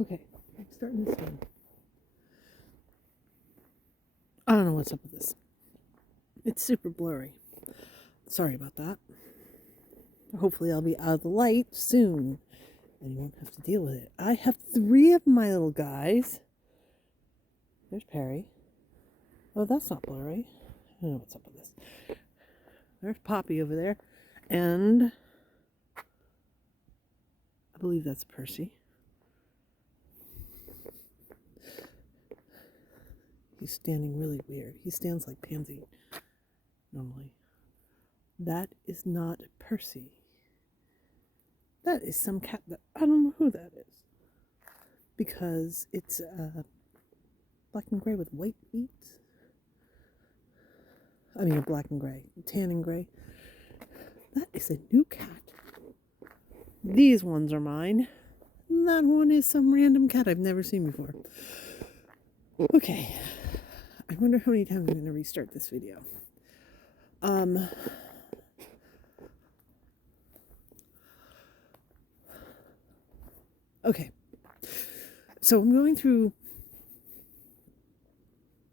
Okay, I'm starting this one. I don't know what's up with this. It's super blurry. Sorry about that. Hopefully, I'll be out of the light soon and you won't have to deal with it. I have 3 of my little guys. There's Perry. Oh, that's not blurry. I don't know what's up with this. There's Poppy over there. And I believe that's Percy. He's standing really weird. He stands like Pansy normally. That is not Percy. That is some cat that I don't know who that is. Because it's black and gray with white feet. I mean, black and gray, tan and gray. That is a new cat. These ones are mine. And that one is some random cat I've never seen before. Okay. I wonder how many times I'm going to restart this video. Okay. So I'm going through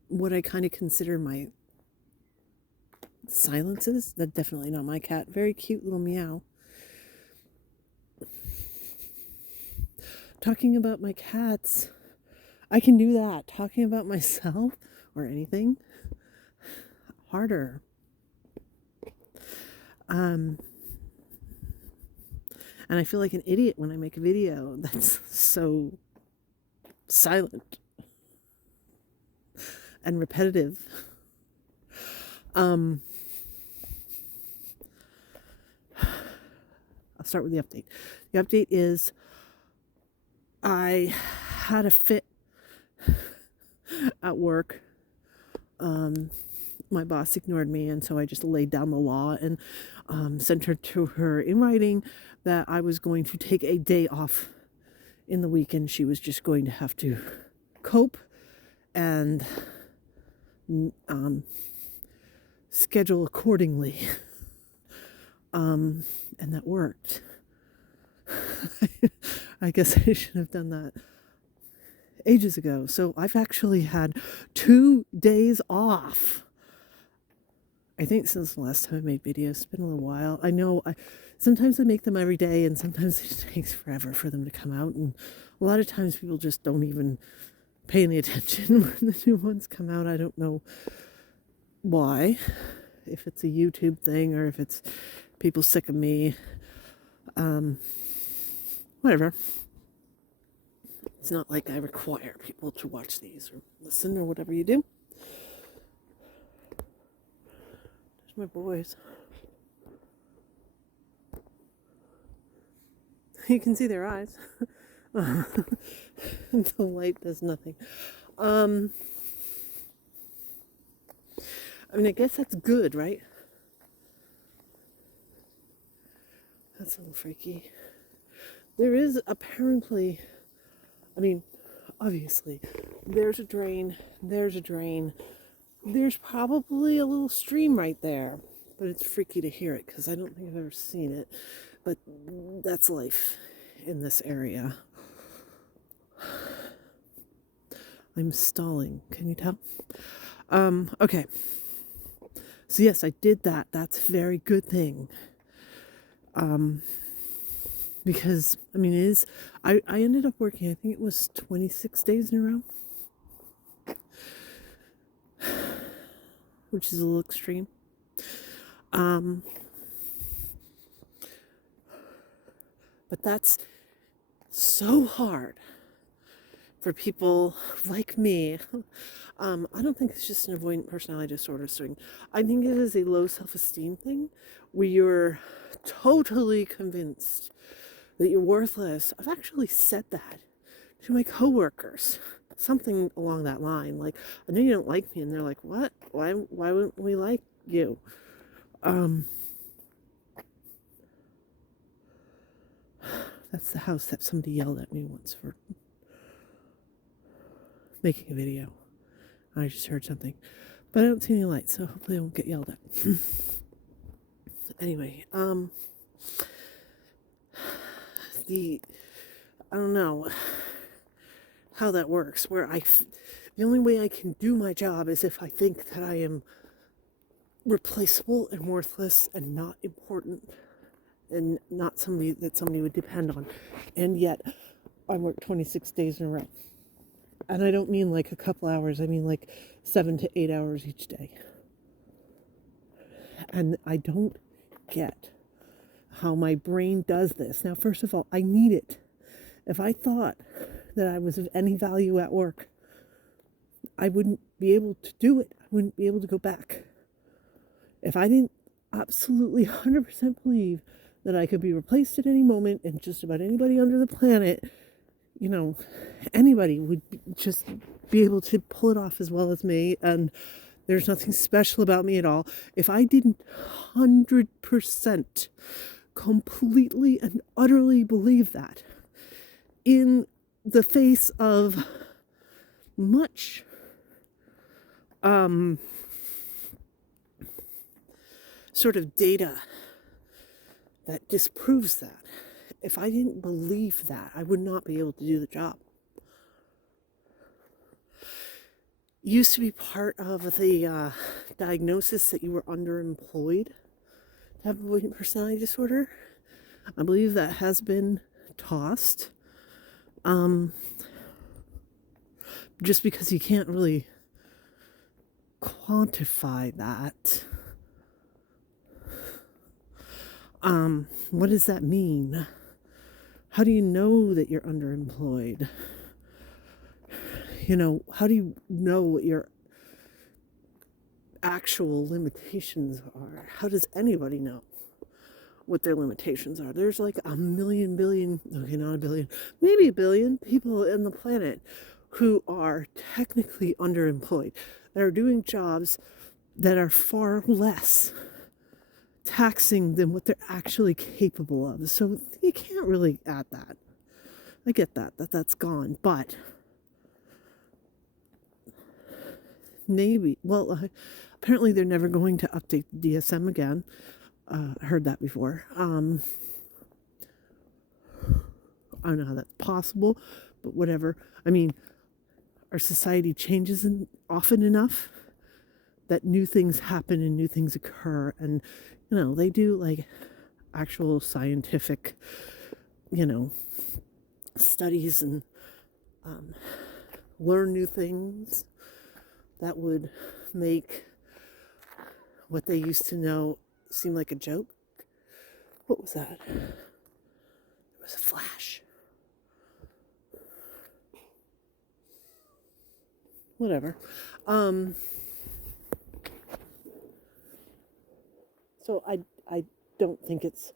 what I kind of consider my silences. That's definitely not my cat. Very cute little meow. Talking about my cats, I can do that. Talking about myself or anything, harder. And I feel like an idiot when I make a video that's so silent and repetitive. I'll start with the update. The update is I had a fit at work. My boss ignored me, and so I just laid down the law and sent her to her in writing that I was going to take a day off in the weekend. She was just going to have to cope and schedule accordingly. And that worked. I guess I should have done that ages ago. So I've actually had 2 days off. I think since the last time I made videos. It's been a little while. I know sometimes I make them every day and sometimes it just takes forever for them to come out. And a lot of times people just don't even pay any attention when the new ones come out. I don't know why. If it's a YouTube thing or if it's people sick of me. Whatever. It's not like I require people to watch these or listen or whatever you do. There's my boys. You can see their eyes. The light does nothing. I mean, I guess that's good, right? That's a little freaky. There is apparently, I mean, obviously, there's a drain, there's probably a little stream right there, but it's freaky to hear it because I don't think I've ever seen it, but that's life in this area. I'm stalling, can you tell? Okay. So yes, I did that. That's a very good thing. Because, I mean, it is, I ended up working, I think it was 26 days in a row, which is a little extreme. But that's so hard for people like me. I don't think it's just an avoidant personality disorder thing. I think it is a low self-esteem thing where you're totally convinced that you're worthless. I've actually said that to my coworkers, something along that line. Like, I know you don't like me, and they're like, "What? Why wouldn't we like you?" That's the house that somebody yelled at me once for making a video. I just heard something, but I don't see any lights, so hopefully I won't get yelled at. Anyway, I don't know. how that works, where the only way I can do my job is if I think that I am replaceable and worthless and not important and not somebody that somebody would depend on. And yet I work 26 days in a row. And I don't mean like a couple hours, I mean like 7 to 8 hours each day. And I don't get how my brain does this. Now, first of all, I need it. If I thought that I was of any value at work, I wouldn't be able to do it. I wouldn't be able to go back. If I didn't absolutely 100% believe that I could be replaced at any moment, and just about anybody under the planet, anybody would just be able to pull it off as well as me, and there's nothing special about me at all. If I didn't 100% completely and utterly believe that, in the face of much sort of data that disproves that. If I didn't believe that, I would not be able to do the job. Used to be part of the diagnosis that you were underemployed to have avoidant personality disorder. I believe that has been tossed. Just because you can't really quantify that. What does that mean? How do you know that you're underemployed? How do you know what your actual limitations are? How does anybody know what their limitations are? There's like a million, billion, okay, not a billion, maybe a billion people in the planet who are technically underemployed, that are doing jobs that are far less taxing than what they're actually capable of. So you can't really add that. I get that's gone, but maybe, apparently they're never going to update the DSM again. I heard that before. I don't know how that's possible, but whatever. I mean, our society changes often enough that new things happen and new things occur, and they do like actual scientific studies and learn new things that would make what they used to know seem like a joke. What was that? There was a flash. Whatever. So I don't think it's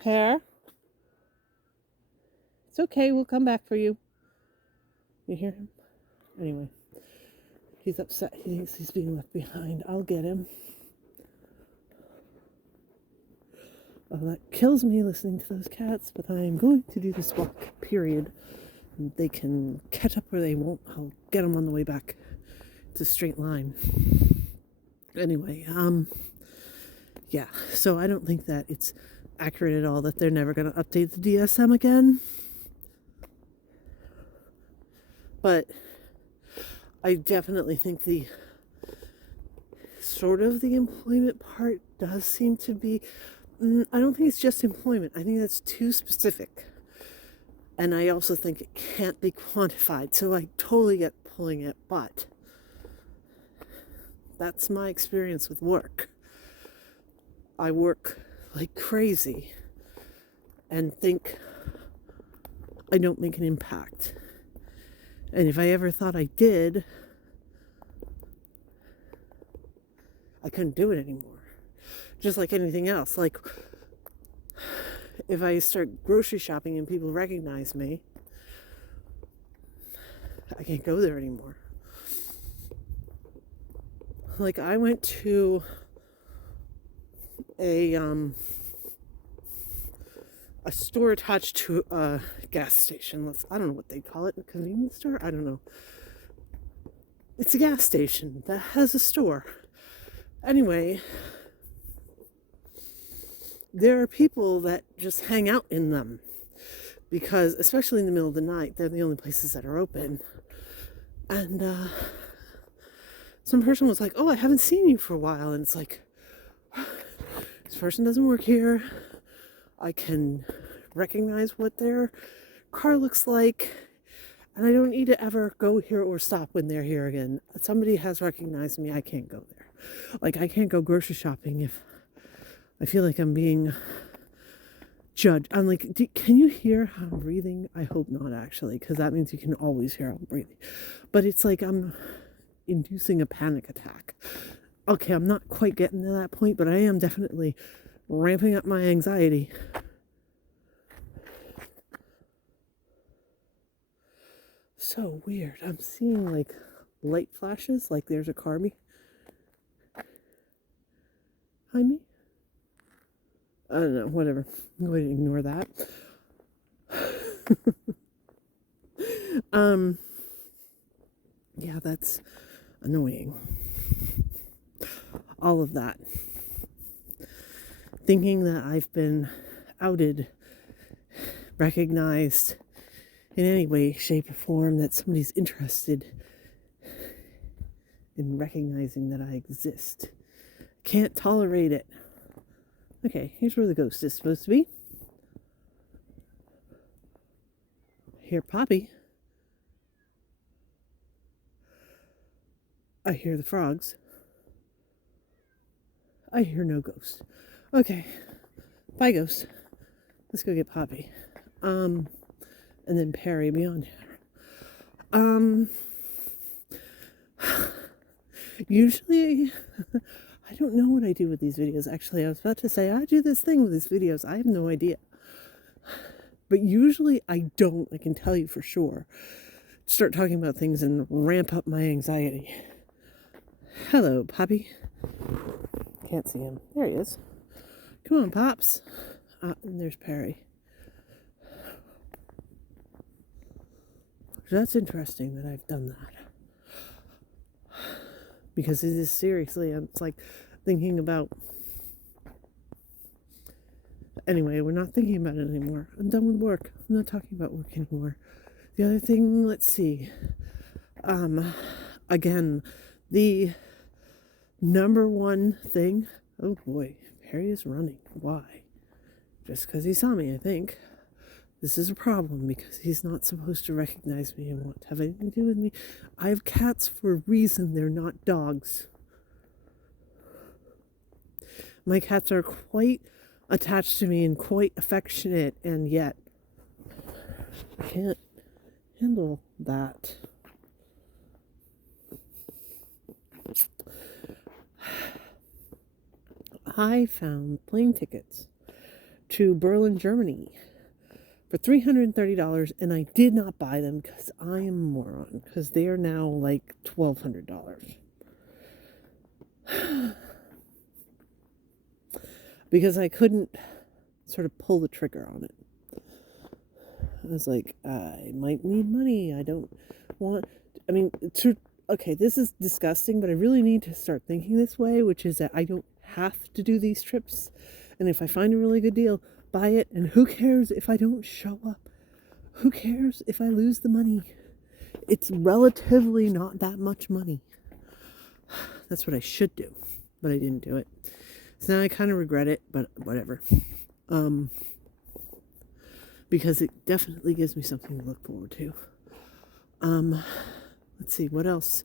Pear. It's okay, we'll come back for you. You hear him? Anyway, he's upset. He thinks he's being left behind. I'll get him. Oh, that kills me listening to those cats, but I am going to do this walk, period. They can catch up or they won't. I'll get them on the way back. It's a straight line. Anyway, yeah, so I don't think that it's accurate at all that they're never going to update the DSM again. But I definitely think the employment part does seem to be, I don't think it's just employment. I think that's too specific. And I also think it can't be quantified. So I totally get pulling it, but that's my experience with work. I work like crazy and think I don't make an impact. And if I ever thought I did, I couldn't do it anymore. Just like anything else. Like, if I start grocery shopping and people recognize me, I can't go there anymore. Like, I went to a store attached to a gas station. I don't know what they call it, a convenience store? I don't know. It's a gas station that has a store. Anyway, there are people that just hang out in them. because especially in the middle of the night, they're the only places that are open. And some person was like, oh, I haven't seen you for a while. And it's like, this person doesn't work here. I can recognize what their car looks like. And I don't need to ever go here or stop when they're here again. Somebody has recognized me. I can't go there. Like, I can't go grocery shopping if I feel like I'm being judged. I'm like, can you hear how I'm breathing? I hope not, actually, because that means you can always hear how I'm breathing. But it's like I'm inducing a panic attack. Okay, I'm not quite getting to that point, but I am definitely ramping up my anxiety. So weird. I'm seeing like light flashes, like there's a car behind me. I don't know, whatever. I'm going to ignore that. Yeah, that's annoying. All of that. Thinking that I've been outed, recognized in any way, shape, or form, that somebody's interested in recognizing that I exist. Can't tolerate it. Okay, here's where the ghost is supposed to be. I hear Poppy. I hear the frogs. I hear no ghost. Okay, bye ghost. Let's go get Poppy. And then Perry beyond here. Usually, I don't know what I do with these videos. Actually, I was about to say I do this thing with these videos. I have no idea. But usually I don't. I can tell you for sure. Start talking about things and ramp up my anxiety. Hello, Poppy. Can't see him. There he is. Come on, Pops. And there's Perry. That's interesting that I've done that. Because it is seriously, it's like thinking about... Anyway, we're not thinking about it anymore. I'm done with work. I'm not talking about work anymore. The other thing, let's see. Again, the number one thing... Oh boy, Perry is running. Why? Just because he saw me, I think. This is a problem because he's not supposed to recognize me and want to have anything to do with me. I have cats for a reason. They're not dogs. My cats are quite attached to me and quite affectionate, and yet I can't handle that. I found plane tickets to Berlin, Germany for $330, and I did not buy them because I am a moron, because they are now like $1,200. Because I couldn't sort of pull the trigger on it. I was like, I might need money. I don't want... Okay, this is disgusting, but I really need to start thinking this way, which is that I don't have to do these trips. And if I find a really good deal, buy it, and who cares if I don't show up? Who cares if I lose the money? It's relatively not that much money. That's what I should do, but I didn't do it. So now I kind of regret it, but whatever. Because it definitely gives me something to look forward to. Let's see, what else?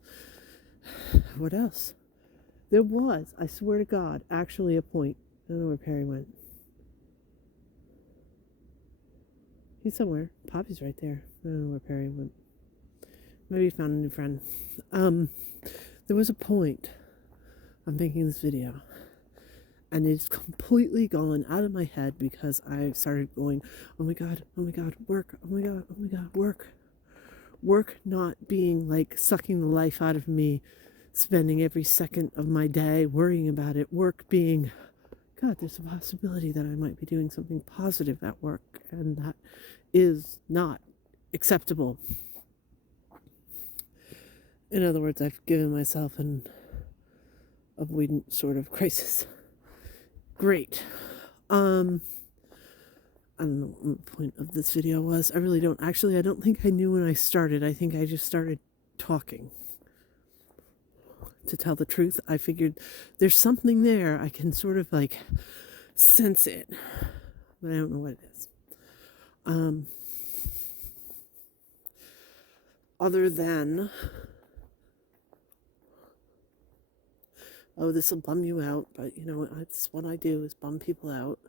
What else? There was, I swear to God, actually a point. I don't know where Perry went. He's somewhere. Poppy's right there. I don't know where Perry went. Maybe he found a new friend. There was a point I'm making this video, and it's completely gone out of my head because I started going, oh my God, work, oh my God, work. Work not being like sucking the life out of me, spending every second of my day worrying about it. Work being, God, there's a possibility that I might be doing something positive at work, and that is not acceptable. In other words, I've given myself an avoidant sort of crisis. Great. I don't know what the point of this video was. I really don't. Actually, I don't think I knew when I started. I think I just started talking. To tell the truth, I figured there's something there. I can sort of like sense it, but I don't know what it is. Other than, oh, this will bum you out, but you know, that's what I do, is bum people out.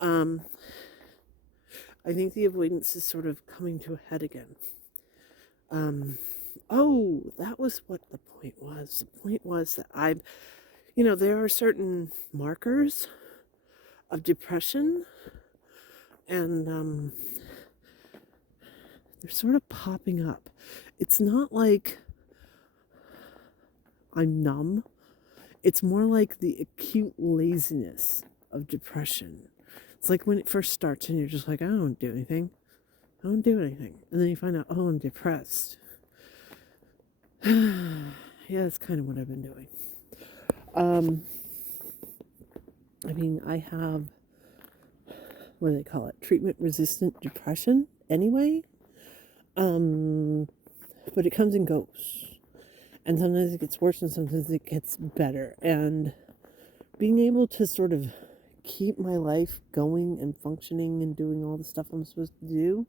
I think the avoidance is sort of coming to a head again. Oh, that was what the point was. The point was that there are certain markers of depression, and they're sort of popping up. It's not like I'm numb. It's more like the acute laziness of depression. It's like when it first starts and you're just like, I don't do anything. I don't do anything. And then you find out, oh, I'm depressed. Yeah, that's kind of what I've been doing. I have, what do they call it? Treatment-resistant depression anyway. But it comes and goes. And sometimes it gets worse and sometimes it gets better. And being able to sort of keep my life going and functioning and doing all the stuff I'm supposed to do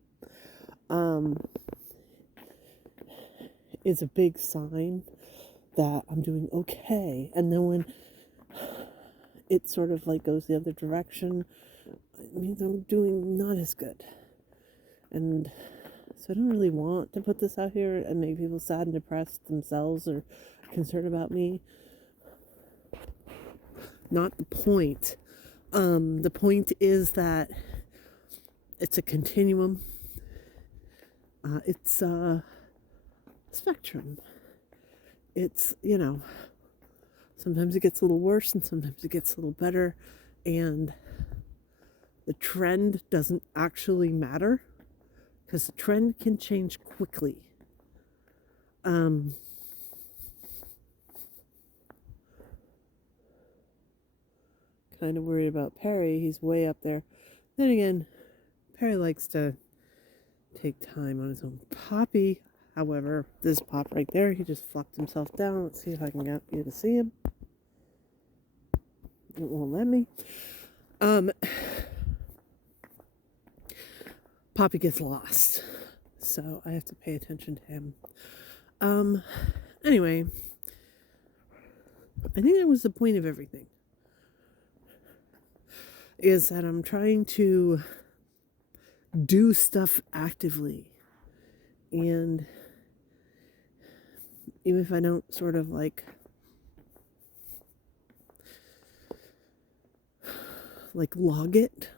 is a big sign that I'm doing okay. And then when it sort of like goes the other direction, it means I'm doing not as good. And so I don't really want to put this out here and make people sad and depressed themselves or concerned about me. Not the point. The point is that it's a continuum. It's a spectrum. It's, sometimes it gets a little worse and sometimes it gets a little better. And the trend doesn't actually matter because the trend can change quickly. Kind of worried about Perry. He's way up there. Then again, Perry likes to take time on his own. Poppy, however, this pop right there, he just flopped himself down. Let's see if I can get you to see him. It won't let me. Poppy gets lost, so I have to pay attention to him. Anyway, I think that was the point of everything. Is that I'm trying to do stuff actively. And even if I don't sort of like log it,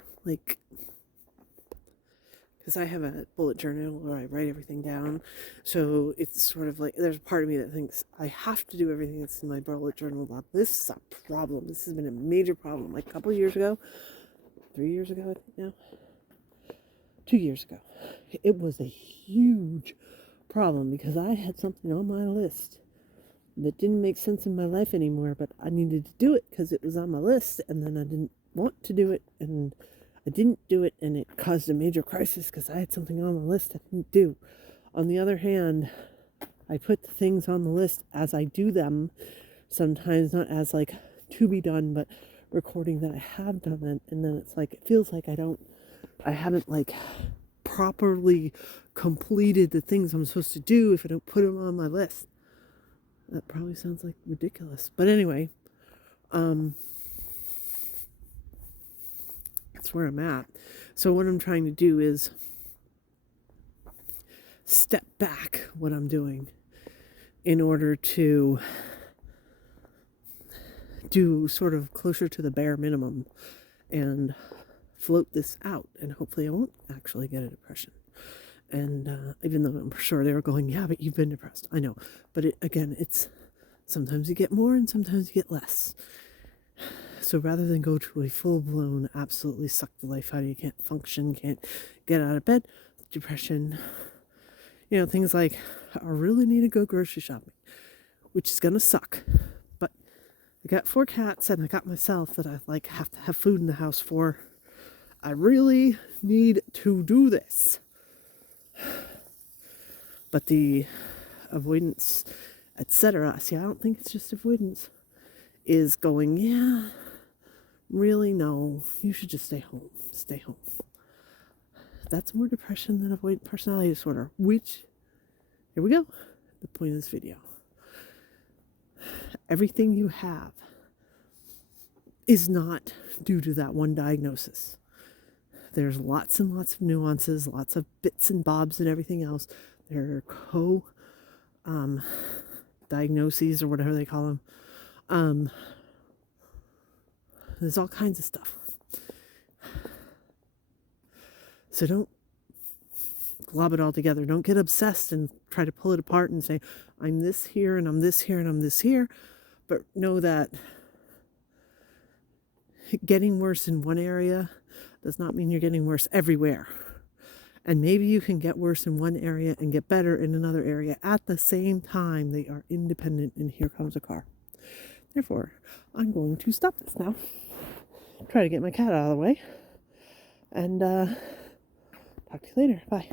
because I have a bullet journal where I write everything down. So it's sort of like, there's a part of me that thinks I have to do everything that's in my bullet journal. This is a problem. This has been a major problem. Like a couple years ago, 3 years ago, I think now, 2 years ago, it was a huge problem because I had something on my list that didn't make sense in my life anymore, but I needed to do it because it was on my list, and then I didn't want to do it, and I didn't do it, and it caused a major crisis because I had something on my list I didn't do. On the other hand, I put the things on the list as I do them, sometimes not as like to be done, but recording that I have done it, and then it's like, it feels like I haven't like properly completed the things I'm supposed to do if I don't put them on my list. That probably sounds like ridiculous, but anyway, that's where I'm at. So what I'm trying to do is step back what I'm doing in order to do sort of closer to the bare minimum and float this out, and hopefully I won't actually get a depression. And even though I'm sure they were going, yeah, but you've been depressed. I know, but it's sometimes you get more and sometimes you get less. So rather than go to a full-blown, absolutely suck the life out of you, can't function, can't get out of bed, depression, things like, I really need to go grocery shopping, which is going to suck. But I got 4 cats and I got myself that I have to have food in the house for. I really need to do this. But the avoidance, etc. See, I don't think it's just avoidance. Is going, yeah, really, no, you should just stay home. Stay home. That's more depression than avoidant personality disorder, which, here we go, the point of this video. Everything you have is not due to that one diagnosis. There's lots and lots of nuances, lots of bits and bobs and everything else. There are diagnoses or whatever they call them. There's all kinds of stuff. So don't glob it all together. Don't get obsessed and try to pull it apart and say, I'm this here and I'm this here and I'm this here. But know that getting worse in one area does not mean you're getting worse everywhere. And maybe you can get worse in one area and get better in another area at the same time. They are independent, and here comes a car. Therefore, I'm going to stop this now. Try to get my cat out of the way. And talk to you later. Bye.